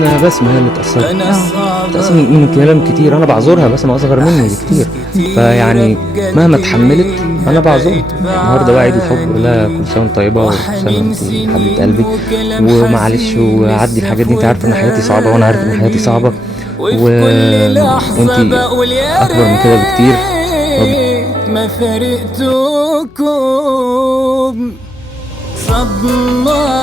بسمة هي اللي اتأثرت من كلام كتير. أنا بعذرها، بسمة أصغر مني بكتير، فيعني مهما اتحملت أنا بعذرها. النهاردة بقى عيد الحب، لا كل سنة وأنت طيبة، وكل سنة وأنت حبيبة قلبي، ومعلش وعدي الحاجات دي. أنت عارفة إن حياتي صعبة وأنا عارف إن حياتي صعبة، وأنت أكبر من كده بكتير. ما فرقتكم صدمة،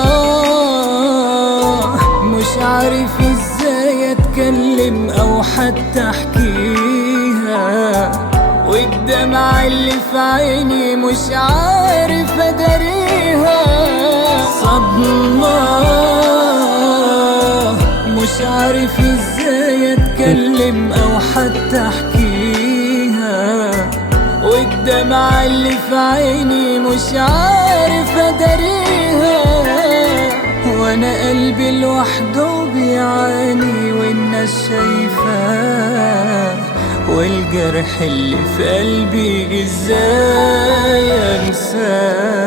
مش عارف ازاي اتكلم او حتى احكيها، والدمعة اللي في عيني مش عارف اداريها. صدمة، مش عارف ازاي اتكلم او حتى احكيها، والدمعة اللي في عيني مش عارف اداريها. وانا قلبي لوحده بيعاني والناس شايفاه، والجرح اللي في قلبي ازاي انساه.